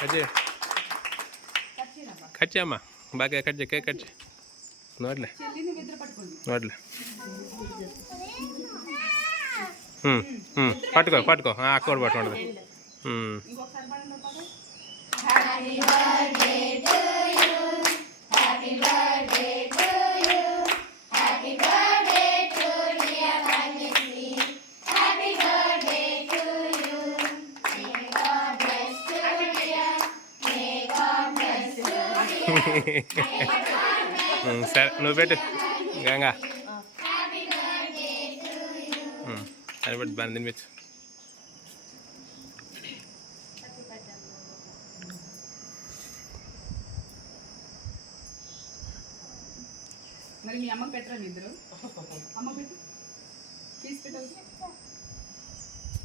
కట్ చేయి కట్ చేయమ్మా బాగా కట్ చేయి కేక్ కట్ చేయి నోట్లే నోట్లే పట్టుకో పట్టుకో అక్క కూడా పట్టుకుంటుంది సరే నువ్వు పెట్టు గంగా అది పెట్టి బాగా తినిపించు మరి మీ అమ్మకి పెట్టరా మీ ఇద్దరు అమ్మ పెట్టు తీసి పెట్టు